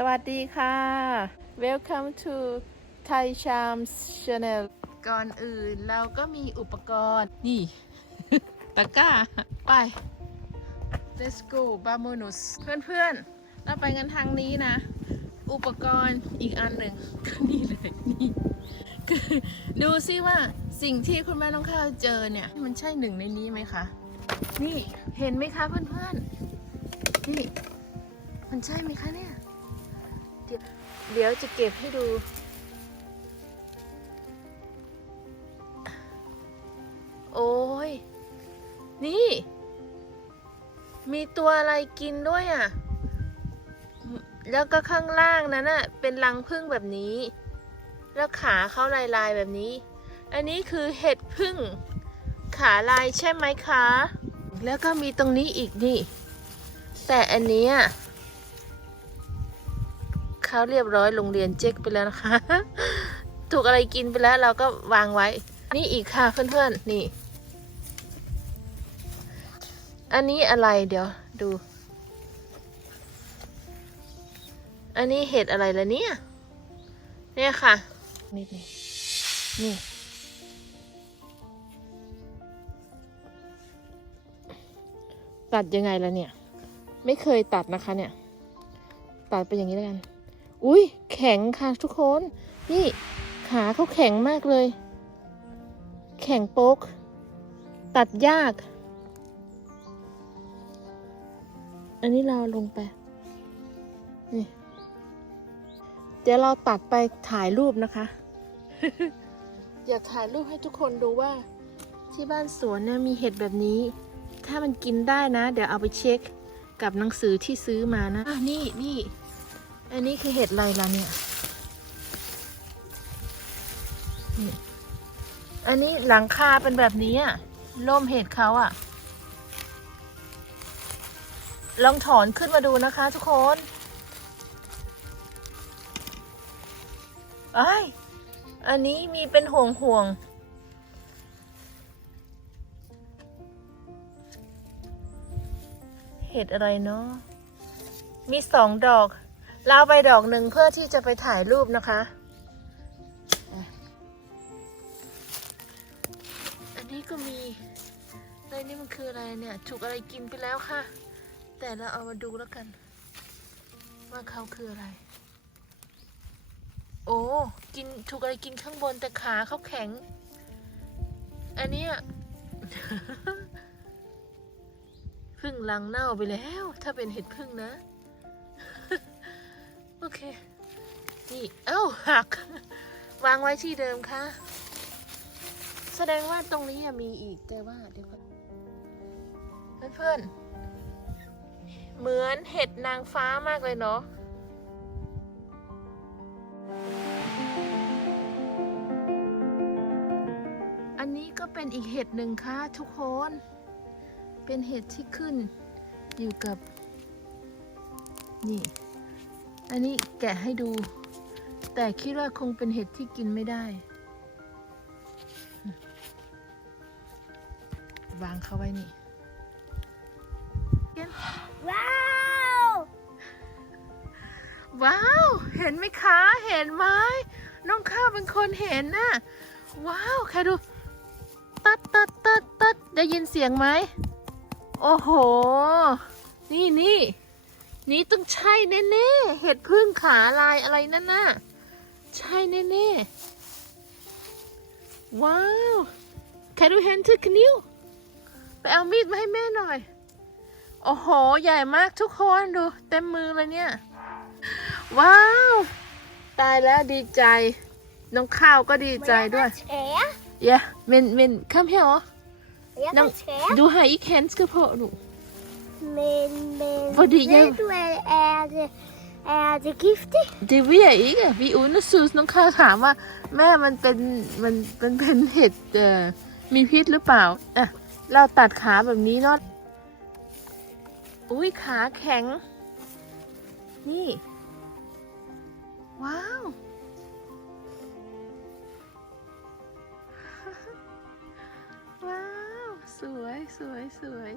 สวัสดีค่ะ Welcome to Thai Charms Channel ก่อนอื่นเราก็มีอุปกรณ์ นี่ ตะกร้า ไป Let's go b a m o n u s เพื่อนๆ เราไปกันทางนี้นะ อุปกรณ์อีกอันหนึ่งก็นี่เลยนี่คือดูซิว่าสิ่งที่คุณแม่น้องข้าวเจอเนี่ย มันใช่หนึ่งในนี้ไหมคะ นี่เห็นไหมคะเพื่อนๆ นี่ มันใช่ไหมคะเนี่ย เดี๋ยวเดี๋ยวจะเก็บให้ดู โอ้ย นี่ มีตัวอะไรกินด้วยอะ แล้วก็ข้างล่างนั้นน่ะ เป็นรังผึ้งแบบนี้ แล้วขาเขาลายลายๆแบบนี้ อันนี้คือเห็ดผึ้งขาลายใช่ไหมคะ แล้วก็มีตรงนี้อีกนี่ แต่อันนี้ย เขาเรียบร้อยโรงเรียนเจ๊กไปแล้วนะคะ ถูกอะไรกินไปแล้วเราก็วางไว้ นี่อีกค่ะเพื่อนๆนี่ อันนี้อะไรเดี๋ยวดู อันนี้เห็ดอะไรล่ะเนี่ย เนี่ยค่ะนี่นี่นี่ตัดยังไงล่ะเนี่ย ไม่เคยตัดนะคะเนี่ย ตัดไปอย่างนี้แล้วกัน อุ้ยแข็งค่ะทุกคน นี่ขาเขาแข็งมากเลย แข็งโป๊ก ตัดยาก อันนี้เราลงไป นี่ เดี๋ยวเราตัดไปถ่ายรูปนะคะ อยากถ่ายรูปให้ทุกคนดูว่า ที่บ้านสวนเนี่ยมีเห็ดแบบนี้ ถ้ามันกินได้นะ เดี๋ยวเอาไปเช็คกับหนังสือที่ซื้อมานะ อะ นี่นี่ อันนี้คือเห็ดอะไรล่ะเนี่ยอันนี้หลังคาเป็นแบบนี้อะร่มเห็ดเขาอะลองถอนขึ้นมาดูนะคะทุกคนไอ้อันนี้มีเป็นห่วงห่วง เห็ดอะไรเนาะ มีสองดอก เราไปดอกหนึ่งเพื่อที่จะไปถ่ายรูปนะคะ อันนี้ก็มีอะไรนี่มันคืออะไรเนี่ย ถูกอะไรกินไปแล้วค่ะ แต่เราเอามาดูแล้วกัน ว่าเขาคืออะไร โอ้ กินถูกอะไรกินข้างบนแต่ขาเขาแข็ง อันนี้พึ่งลังเน่าไปแล้ว ถ้าเป็นเห็ดพึ่งนะ อเค นี่ เอ้าหัก วางไว้ที่เดิมค่ะ แสดงว่าตรงนี้มีอีกแต่ว่าเดี๋ยวเพื่อนๆ เหมือนเห็ดนางฟ้ามากเลยเนาะอันนี้ก็เป็นอีกเห็ดหนึ่งค่ะทุกคน เป็นเห็ดที่ขึ้นอยู่กับ นี่ อันนี้แกะให้ดู แต่คิดว่าคงเป็นเห็ดที่กินไม่ได้ วางเข้าไว้นี่ว้าว ว้าว เห็นไหมคะ เห็นไหมน้องข้าวเป็นคนเห็นน่ะ ว้าวใครดู ตัดตัดตัดตัดได้ยินเสียงไหม โอ้โห นี่นี่ นี่ต้องใช่แน่ๆ เห็ดพึ่งขาลายอะไรนั่นน่ะ ใช่แน่ๆ ว้าวใครดูเห็นทึกนิ้วไปเอามีดมาให้แม่หน่อย โอ้โห ใหญ่มากทุกคนดู เต็มมือเลยเนี่ย ว้าว ตายแล้วดีใจ น้องข้าวก็ดีใจด้วย Træ. Ja, men, men kom herover. Jeg Nå, kan træ. Du har ikke handsker på nu. Men, men Fordi ved jeg- du, er, er, det, er det giftigt? Det ved jeg ikke. Vi undersøger น้องข้าวถามว่า แม่มันเป็นมันมันเป็นเห็ดเอ่อมีพิษหรือเปล่าอะเราตัดขาแบบนี้เนาะอุ้ยขาแข็ง นี่ ว้าว ว้าว สวยสวยสวย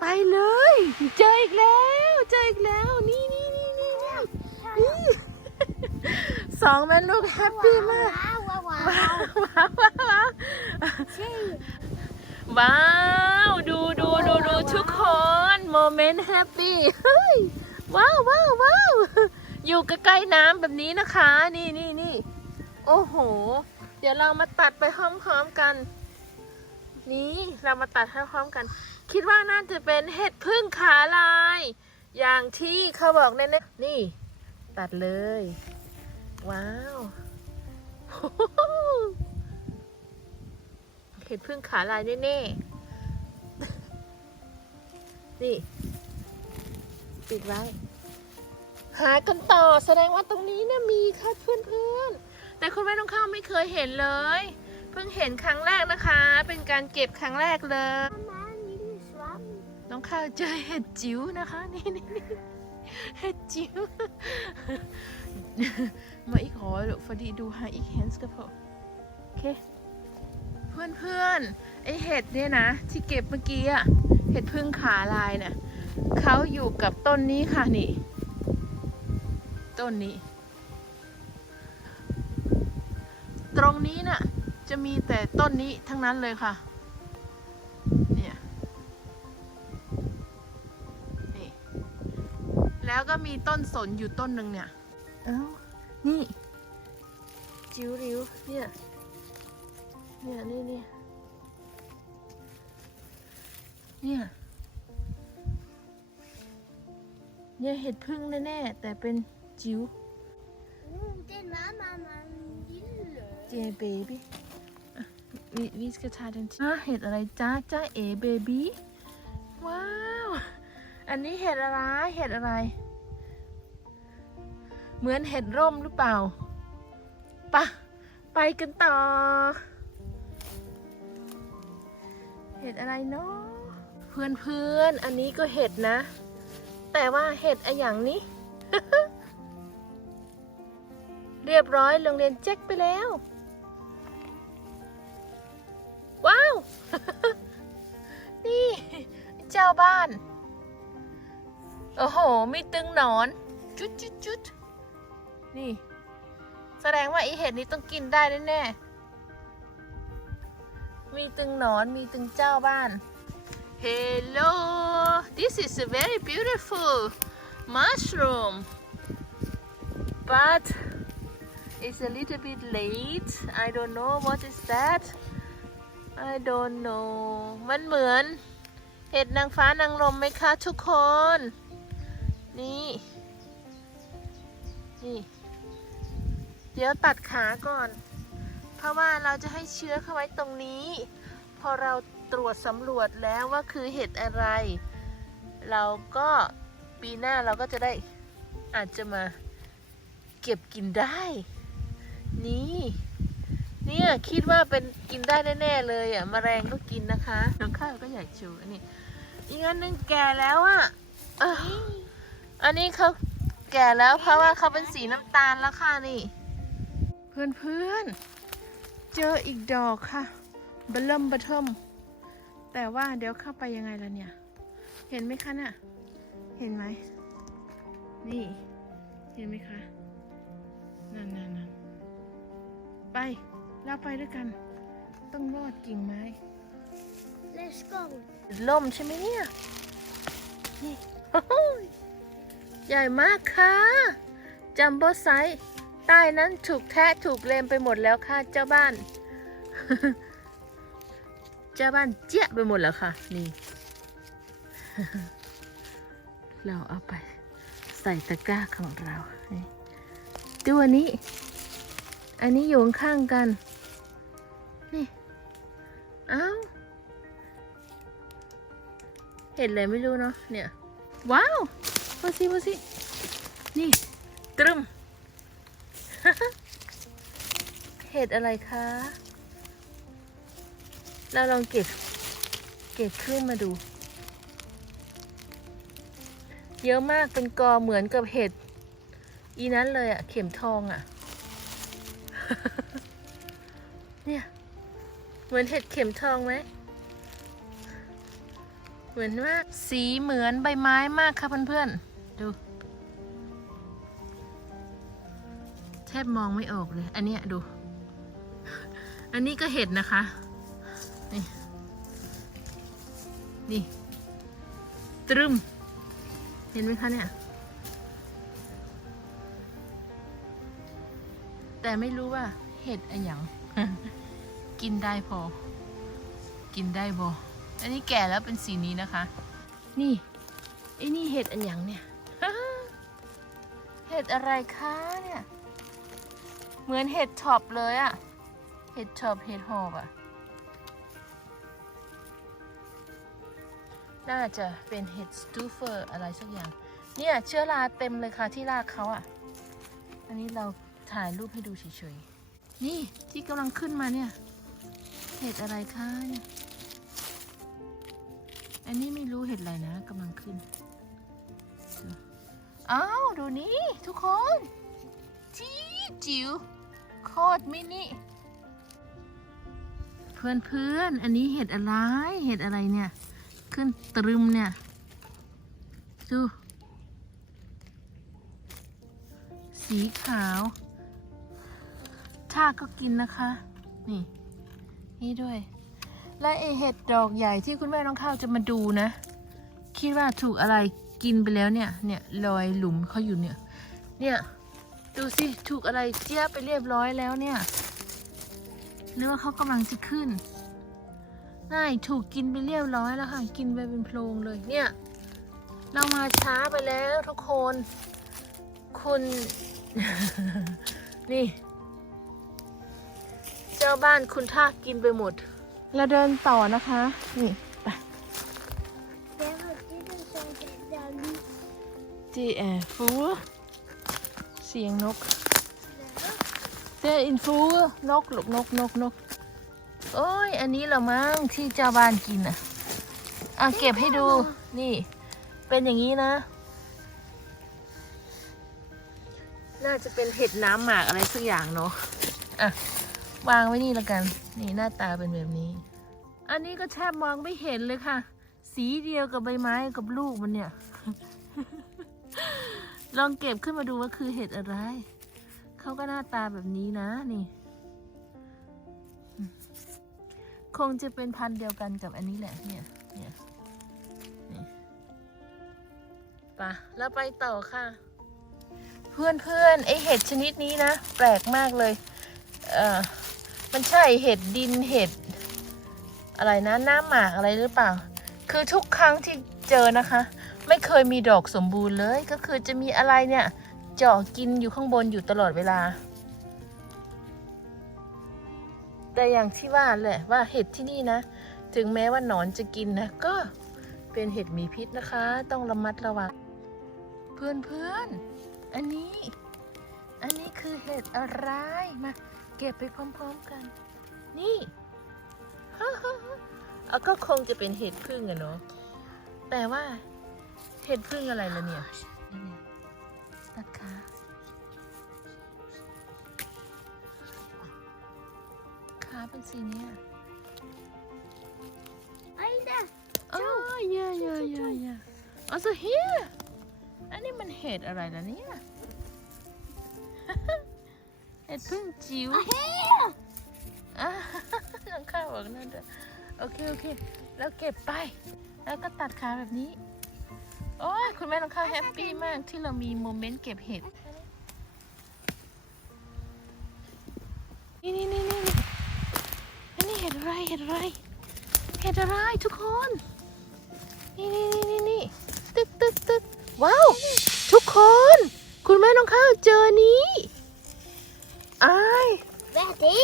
ไปเลย เจออีกแล้ว เจออีกแล้วนี่นี่นี่นี่นี่สองแม่ลูกแฮปปี้มากว้าวว้าวว้าวว้าวว้าวดูดูดูดูทุกคนโมเมนต์แฮปปี้เฮ้ยว้าวว้าวว้าว อยู่ใกล้ๆน้ำแบบนี้นะคะ นี่นี่นี่โอ้โห เดี๋ยวเรามาตัดไปพร้อมๆกัน นี่เรามาตัดให้พร้อมกัน คิดว่าน่าจะเป็นเห็ดพึ่งขาลาย อย่างที่เขาบอกแน่ๆนี่ ตัดเลย ว้าวเห็ดพึ่งขาลายแน่ๆนี่ ปิดไว้ หากันต่อแสดงว่าตรงนี้นะมีค่ะเพื่อนๆ แต่คุณแม่ต้องเข้าไม่เคยเห็นเลย เพิ่งเห็นครั้งแรกนะคะ เป็นการเก็บครั้งแรกเลยน้องข้าวเจอเห็ดจิ๋วนะคะนี่นี่นี่เห็ดจิ๋วมาอีกหอลูกฟดีดูหาอีกเฮนส์กับพอโอเคเพื่อนเพื่อนไอเห็ดเนี่ยนะ ที่เก็บเมื่อกี้อะเห็ดพึ่งขาลายเนี่ยเขาอยู่กับต้นนี้ค่ะนี่ ต้นนี้ ตรงนี้น่ะจะมีแต่ต้นนี้ทั้งนั้นเลยค่ะ เนี่ย นี่ แล้วก็มีต้นสนอยู่ต้นหนึ่งเนี่ย เอ้า นี่ จิ๋วริ้วเนี่ย เนี่ยนี่เนี่ยเนี่ย เนี่ยเห็ดพึ่งแน่ ๆ แต่เป็น จิ๋ว Mm, den var mamma lille. เจเบบี้วิวิสกระชาดันอะเห็ดอะไรจ้าจ้าเอเบบี้ว้าว อันนี้เห็ดอะไรเห็ดอะไร เหมือนเห็ดร่มหรือเปล่าปะไปกันต่อ เห็ดอะไรเนาะเพื่อนเพื่อนๆอันนี้ก็เห็ดนะ แต่ว่าเห็ดอะอย่างนี้ เรียบร้อยโรงเรียนแจ็คไปแล้ว ว้าว นี่เจ้าบ้าน โอ้โห มีตึงหนอน จุดจุดจุดนี่ แสดงว่าไอเห็ดนี้ต้องกินได้แน่ๆมีตึงหนอนมีตึงเจ้าบ้าน Hello this is a very beautiful mushroom but it's a little bit late I don't know what is that I don't know มันเหมือน เห็ดนางฟ้านางลมไหมคะทุกคน นี่ นี่ เดี๋ยวตัดขาก่อน เพราะว่าเราจะให้เชื้อเข้าไว้ตรงนี้ พอเราตรวจสำรวจแล้วว่าคือเห็ดอะไร เราก็ปีหน้าเราก็จะได้อาจจะมาเก็บกินได้ นี่เนี่ยคิดว่าเป็นกินได้แน่ๆเลยอะมแมลงก็กินนะคะน้องข้าวก็อยากชูอันนี้อีกอันหนึงแก่แล้วอะเอ้าอันนี้เขาแก่แล้วเพราะว่าเขาเป็นสีน้ำตาลแล้วค่ะนี่ เพื่อนๆ เจออีกดอกค่ะเบลเริ่มเบะเทิมแต่ว่าเดี๋ยวเข้าไปยังไงล่ะเนี่ย เห็นไหมคะน่ะ เห็นไหม นี่ เห็นไหมคะ นั่นนั่นนั่น ไปเราไปด้วยกัน ต้องรอดกิ่งไม้ Let's go. ล่มใช่ไหมเนี่ย นี่โอ้โหใหญ่มากค่ะจัมโบ้ไซส์ใต้นั้นถูกแทะถูกเลมไปหมดแล้วค่ะเจ้าบ้าน เจ้าบ้านเจี๊ยะไปหมดแล้วค่ะ นี่ เราเอาไปใส่ตะกร้าของเรานี่ตัวนี้ อันนี้อยู่ข้างกัน นี่เอ้าเห็นเลยไม่รู้เนาะเนี่ย ว้าวมาสิมาสิ นี่ ตรึม เห็ดอะไรคะ เราลองเก็บ เก็บขึ้นมาดู เยอะมากเป็นกอเหมือนกับเห็ด อีนั้นเลยอะเข็มทองอะ เนี่ย เหมือนเห็ดเข็มทองไหม เหมือนมาก สีเหมือนใบไม้มากค่ะเพื่อนๆ ดู แทบมองไม่ออกเลย อันเนี้ยดู อันนี้ก็เห็ดนะคะ นี่ นี่ ตรึม เห็นไหมคะเนี่ย แต่ไม่รู้ว่าเห็ดอะไรอย่างกินได้พอ กินได้บออันนี้แก่แล้วเป็นสีนี้นะคะ นี่ไอ้นี่เห็ดอันอย่างเนี่ย เห็ดอะไรคะเนี่ย เหมือนเห็ดท็อปเลยอะเห็ดท็อปเห็ดหอบอะน่าจะเป็นเห็ดสตูเฟอร์อะไรสักอย่าง เนี่ยเชื้อราเต็มเลยค่ะที่รากเขาอะอันนี้เรา ถ่ายรูปให้ดูเฉยๆ นี่ที่กำลังขึ้นมาเนี่ยเห็ดอะไรคะเนี่ย อันนี้ไม่รู้เห็ดอะไรนะกำลังขึ้นอ้าวดูนี่ทุกคนที่จิ๋วโคตรมินิเพื่อนเพื่อนอันนี้เห็ดอะไร เห็ดอะไรเนี่ย ขึ้นตรึมเนี่ย ดู สีขาว ทาก็กินนะคะ นี่ นี่ด้วย และไอเห็ดดอกใหญ่ที่คุณแม่น้องข้าวจะมาดูนะ คิดว่าถูกอะไรกินไปแล้วเนี่ย เนี่ยรอยหลุมเขาอยู่เนี่ย เนี่ยดูสิถูกอะไรเจี๊ยบไปเรียบร้อยแล้วเนี่ยหรือว่าเขากำลังจะขึ้นน่ายถูกกินไปเรียบร้อยแล้วค่ะ กินไปเป็นโพรงเลยเนี่ย เรามาช้าไปแล้วทุกคน คุณ นี่ จ้าบ้านคุณท่ากกินไปหมด เราเดินต่อนะคะ นี่ไป Det var det som det där จีแอร์ฟูเสียงนกเจออินฟูนกลูกนกนกนกโอ้ย อันนี้เหรามั้งที่เจ้าบ้านกินอะ อะ เก็บให้ดู นี่ เป็นอย่างนี้นะ น่าจะเป็นเห็ดน้ำหมากอะไรสักอย่างเนาะ อะ วางไว้นี่ล้วกัน นี่หน้าตาเป็นแบบนี้ อันนี้ก็แทบมองไม่เห็นเลยค่ะ สีเดียวกับใบไม้กับลูกมันเนี่ย ลองเก็บขึ้นมาดูว่าคือเห็ดอะไร เขาก็หน้าตาแบบนี้นะนี่ คงจะเป็นพันธุ์เดียวกันกับอันนี้แหละเนี่ย เนี่ยไปะแล้วไปต่อค่ะเพื่อนเพื่อนๆไอเห็ดชนิดนี้นะ แปลกมากเลย เออ มันใช่เห็ดดินเห็ด อะไรนะหน้าหมากอะไรหรือเปล่า คือทุกครั้งที่เจอนะคะ ไม่เคยมีดอกสมบูรณ์เลย ก็คือจะมีอะไรเนี่ยเจาะกินอยู่ข้างบนอยู่ตลอดเวลา แต่อย่างที่ว่าแหละว่าเห็ดที่นี่นะ ถึงแม้ว่าหนอนจะกินนะ ก็เป็นเห็ดมีพิษนะคะ ต้องระมัดระวังเพื่อนเพื่อนๆอันนี้ อันนี้คือเห็ดอะไรมา เก็บไปพร้อมๆกัน นี่เอาก็คงจะเป็นเห็ดพึ่งอะเนาะแต่ว่า เห็ดพึ่งอะไรล่ะเนี่ยนี่เนี่ยตัดขาขาเป็นสีเนี้ย Ajde! อ๋อเยอะเยอะเยอะเยอะอ๋อ so here อันนี้มันเห็ดอะไรล่ะเนี่ยเห็ ดพึ่งจิ๋ว Här! อะน้องข้าวบอกนั่นเด้อโอเคโอเค แล้วเก็บไป แล้วก็ตัดขาแบบนี้ โอ้ยคุณแม่น้องข้าวแฮปปี้มากที่เรามีโมเมนต์เก็บเห็ด นี่นี่นี่นี่นี่อันนี้เห็ดอะไรเห็ดอะไรเห็ดอะไรทุกคน นี่นี่นี่นี่นี่ตึ๊ดตึ๊ดตึ๊ดว้าว ทุกคน คุณแม่น้องข้าวเจอนี้ อาย Vad är det?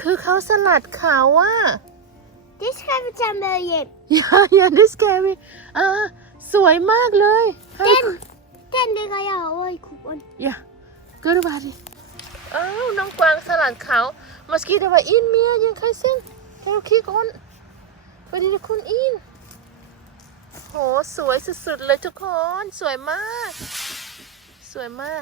คือเขาสลัดขาวว่า Det ska vi ta med hem. อย่าอย่าดิสแกมีอ่าสวยมากเลยให้ Den, den lägger jag över i koppen. อย่าก็ดูบาดิอ้าวน้องกวางสลัดขาวมาสกีดว่าอินเมียยังใครเส้นแค่คิกอนไปดีคุณอินโหสวยสุดๆเลยทุกคน สวยมาก สวยมาก